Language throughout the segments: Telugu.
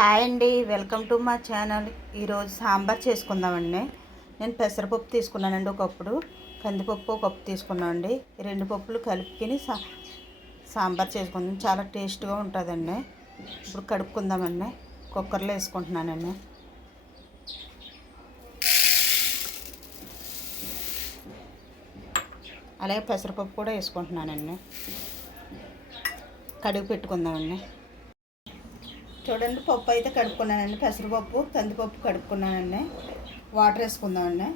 హాయ్ అండి, వెల్కమ్ టు మా ఛానల్. ఈరోజు సాంబార్ చేసుకుందామండి. నేను పెసరపప్పు తీసుకున్నానండి, ఒకప్పుడు కందిపప్పు ఒక కప్పు తీసుకున్నానండి. ఈ రెండు పప్పులు కలుపుకొని సాంబార్ చేసుకుందాం. చాలా టేస్ట్గా ఉంటుందండి. ఇప్పుడు కడుక్కుందామండి. కుక్కర్లో వేసుకుంటున్నానండి. అలాగే పెసరపప్పు కూడా వేసుకుంటున్నానండి. కడుగు పెట్టుకుందామండి. చూడండి, పప్పు అయితే కడుక్కున్నానండి. పెసరపప్పు కందిపప్పు కడుక్కున్నానండి. వాటర్ వేసుకుందామండి.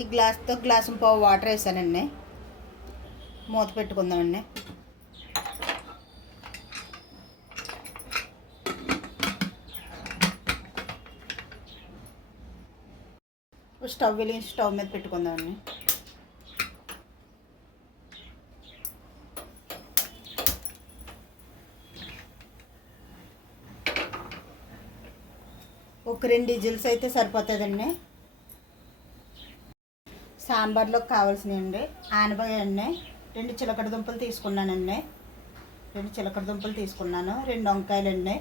ఈ గ్లాస్తో గ్లాసు పావు వాటర్ వేసానండి. మూత పెట్టుకుందామండి. స్టవ్ వెలిగించి స్టవ్ మీద పెట్టుకుందామండి. ఒక 2 విజిల్స్ అయితే సరిపోతుందండి. సాంబార్లోకి కావాల్సినవి ఆనపకాయ అండి, 2 చిలకడ దుంపలు తీసుకున్నానండి. 2 చిలకడ దుంపలు తీసుకున్నాను. 2 వంకాయలండి,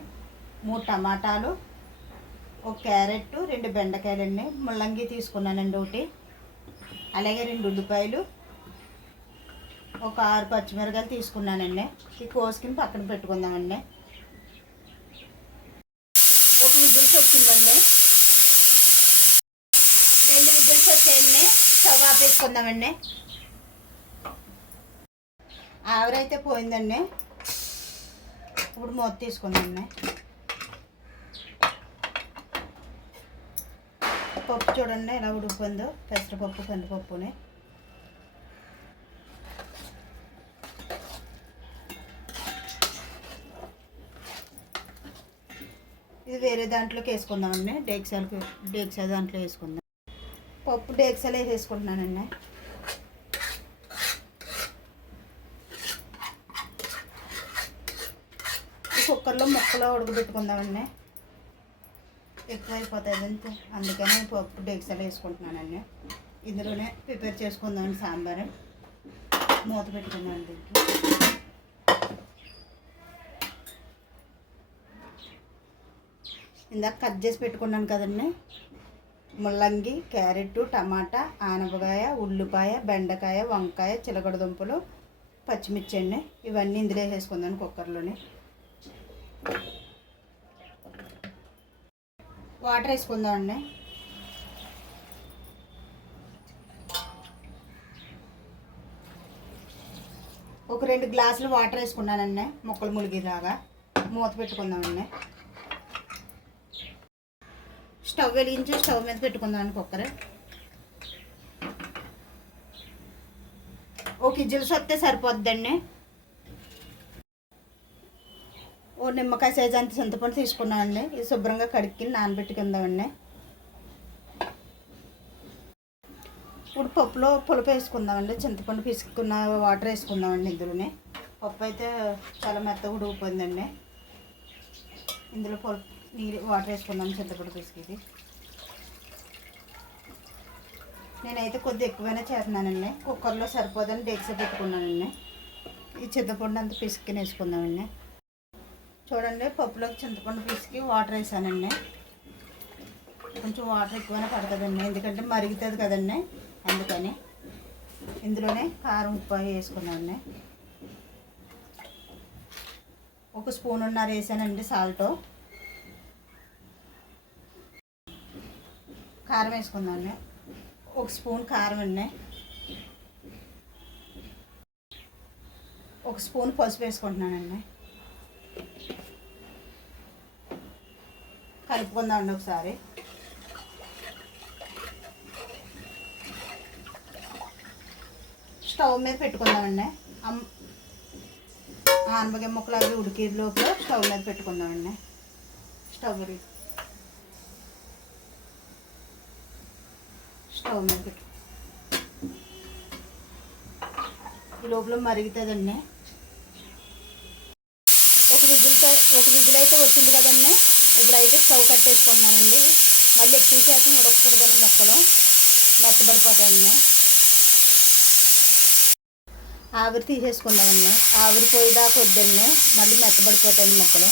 3 టమాటాలు, 1 క్యారెట్, 2 బెండకాయలండి, ముల్లంగి తీసుకున్నానండి ఒకటి, అలాగే 2 ఉల్లిపాయలు, ఒక 6 పచ్చిమిరకాయలు తీసుకున్నానండి. ఈ కోసుకుని పక్కన పెట్టుకుందామండి. ఒక విజిల్స్ వచ్చిందండి. 2 విజిల్స్ వచ్చాయండి. స్టవ్ ఆపేసుకుందామండి. ఆవిరైతే పోయిందండి. ఇప్పుడు మూత తీసుకుందామండి. పప్పు చూడండి ఎలా ఉడికిపోయిందో, పెసరపప్పు కందిపప్పుని. ఇది వేరే దాంట్లోకి వేసుకుందామండి. డేక్సా దాంట్లో వేసుకుందాం. పప్పు డేక్సాలో వేసేసుకుంటున్నానండి. కుక్కర్లో ముక్కలో ఉడకబెట్టుకుందామండి. ఎక్కువైపోతుంది అందుకని పప్పు డేక్సాలో వేసుకుంటున్నానండి. ఇందులోనే ప్రిపేర్ చేసుకుందామండి సాంబార్. మూత పెట్టుకుందాం. దీంట్లో ఇందాక కట్ చేసి పెట్టుకున్నాను కదండి. ముల్లంగి, క్యారెట్, టమాటా, ఆనపకాయ, ఉల్లిపాయ, బెండకాయ, వంకాయ, చిలకడ దుంపలు, పచ్చిమిర్చి అండి. ఇవన్నీ ఇందులో వేసేసుకుందాం కుక్కర్లోని. వాటర్ వేసుకుందామండి. ఒక 2 గ్లాసులు వాటర్ వేసుకున్నానండి, ముక్కలు ములిగిలాగా. మూత పెట్టుకుందామండి. స్టవ్ వెలిగించి స్టవ్ మీద పెట్టుకుందామని కుక్కర్. ఒక విజిల్స్ వస్తే సరిపోద్దండి. ఓ నిమ్మకాయ సైజు అంత చింతపండు తీసుకున్నామండి. ఇది శుభ్రంగా కడుక్కి నానబెట్టుకుందామండి. ఇప్పుడు పప్పులో పులుపు వేసుకుందామండి. చింతపండు పిసుకున్న వాటర్ వేసుకుందామండి ఇందులోనే. పప్పు అయితే చాలా మెత్తగా ఉడికిపోయిందండి. ఇందులో పులుపు నీరు వాటర్ వేసుకుందాం. చింతపండు పిసికి నేనైతే కొద్దిగా ఎక్కువైనా చేస్తున్నానండి. కుక్కర్లో సరిపోదని డేక్సా పెట్టుకున్నానండి. ఈ చింతపండు అంతా పిసికిని వేసుకుందామండి. చూడండి, పప్పులోకి చింతపండు పిసికి వాటర్ వేసానండి. కొంచెం వాటర్ ఎక్కువైనా పడుతుందండి, ఎందుకంటే మరుగుతుంది కదండి. అందుకని ఇందులోనే కారం ఉప్పు వేసుకున్నానండి. 1 స్పూనున్నర వేసానండి సాల్ట్. కారం వేసుకుందామండి. 1 స్పూన్ కారం అండి. 1 స్పూన్ పసుపు వేసుకుంటున్నానండి. కలుపుకుందామండి ఒకసారి. స్టవ్ మీద పెట్టుకుందామండి. ఆనపకాయ ముక్కలు అవి ఉడికే లోపల స్టవ్ మీద పెట్టుకుందామండి. స్టవ్ మీద పెట్టు. ఈ లోపల మరుగుతుందండి. ఒక విజిల్ అయితే వచ్చింది కదండి. ఇప్పుడైతే స్టవ్ కట్టేసుకుంటున్నామండి. మళ్ళీ ఎక్కువ శాతం ఉడకకూడదని మొక్కలు మెత్తబడిపోతాయండి. ఆవిరి తీసేసుకుందామండి. ఆవిరి పోయేదాకా వద్దండి, మళ్ళీ మెత్తబడిపోతాయండి ముక్కలు.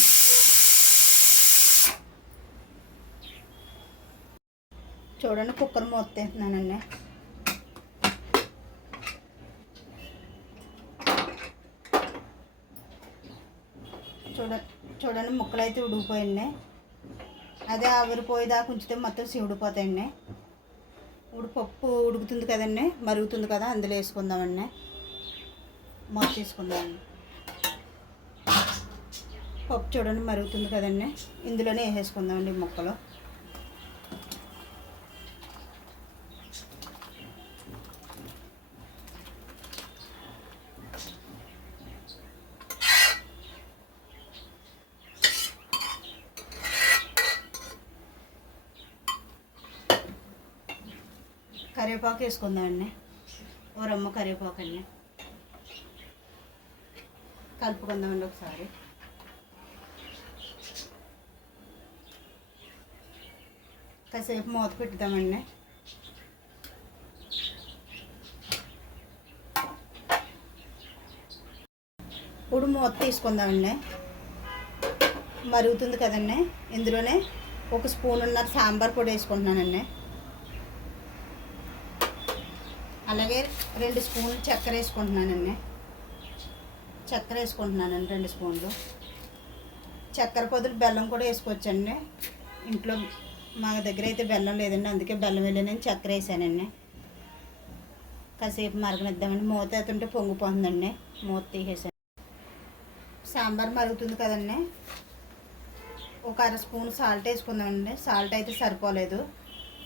చూడండి కుక్కర్ మూత తీస్తున్నానండి. చూడండి ముక్కలు అయితే ఉడికిపోయండి. అదే ఆవిరిపోయేదాకా ఉంచితే మొత్తం సివుడిపోతాయండి. ఇప్పుడు పప్పు ఉడుకుతుంది కదండి, మరుగుతుంది కదా, అందులో వేసుకుందామండి. మూత తీసుకుందామండి. పప్పు చూడండి మరుగుతుంది కదండి, ఇందులోనే వేసేసుకుందామండి ముక్కలు. కరివేపాకు వేసుకుందామండి. ఓ రమ్మ కరివేపాకు అండి. కలుపుకుందామండి ఒకసారి. కాసేపు మూత పెట్టుదామండి. ఇప్పుడు మూత తీసుకుందామండి. మరుగుతుంది కదండి, ఇందులోనే 1 స్పూనున్నర సాంబార్ పొడి వేసుకుంటున్నానండి. అలాగే 2 స్పూన్లు చక్కెర వేసుకుంటున్నానండి. 2 స్పూన్లు. చక్కెర బదులు బెల్లం కూడా వేసుకోవచ్చండి. ఇంట్లో మా దగ్గర అయితే బెల్లం లేదండి, అందుకే బెల్లం వెళ్ళి చక్కెర వేసానండి. కాసేపు మరగనిద్దామండి. మూత వేస్తుంటే పొంగిపోతుందండి, మూత తీసేసాను. సాంబార్ మరుగుతుంది కదండి, ఒక 1/2 స్పూన్ సాల్ట్ వేసుకుందామండి. సాల్ట్ అయితే సరిపోలేదు,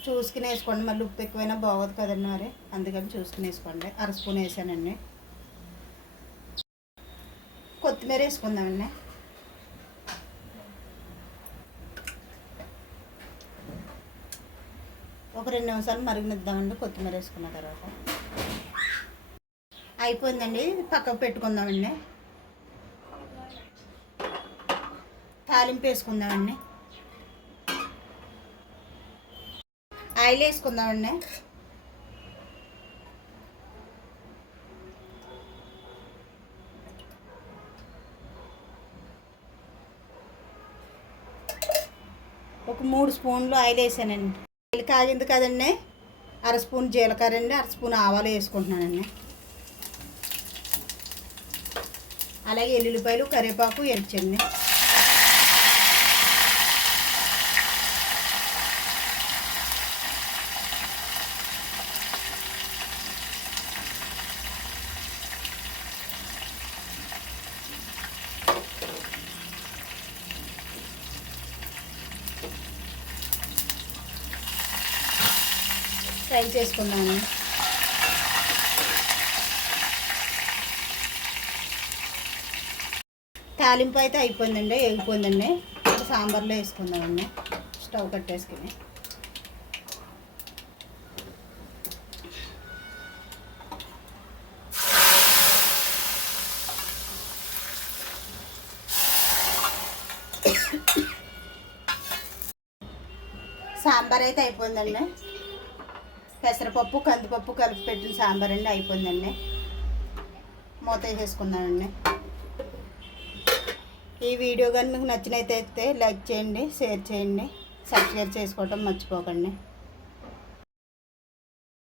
చూసుకుని వేసుకోండి. మళ్ళీ ఉప్పు ఎక్కువైనా బాగోదు కదండి, మరి అందుకని చూసుకుని వేసుకోండి. 1/2 స్పూన్ వేసానండి. కొత్తిమీర వేసుకుందామండి. ఒక 2 నిమిషాలు మరిగినిద్దామండి కొత్తిమీర వేసుకున్న తర్వాత. అయిపోయిందండి, పక్కకు పెట్టుకుందామండి. తాలింపు వేసుకుందామండి. ఆయిల్ వేసుకుందామండి. ఒక 3 స్పూన్లు ఆయిల్ వేసానండి. ఆయిల్ కాగింది కదండి, 1/2 స్పూన్ జీలకర్ర అండి, 1/2 స్పూన్ ఆవాలు వేసుకుంటున్నానండి. అలాగే ఎల్లుల్లిపాయలు, కరివేపాకు ఎంచండి. ఫ్రై చేసుకున్నాను. తాలింపు అయితే అయిపోయిందండి, వేగిపోయిందండి. సాంబార్లో వేసుకుందామండి. స్టవ్ కట్టేసుకుని సాంబార్ అయితే అయిపోయిందండి. పెసరపప్పు, కందిపప్పు కలిపి పెట్టిన సాంబార్ అండి, అయిపోయిందండి. మూత వేసేసుకుందామండి. ఈ వీడియో కానీ మీకు నచ్చినైతే లైక్ చేయండి, షేర్ చేయండి, సబ్స్క్రైబ్ చేసుకోవటం మర్చిపోకండి.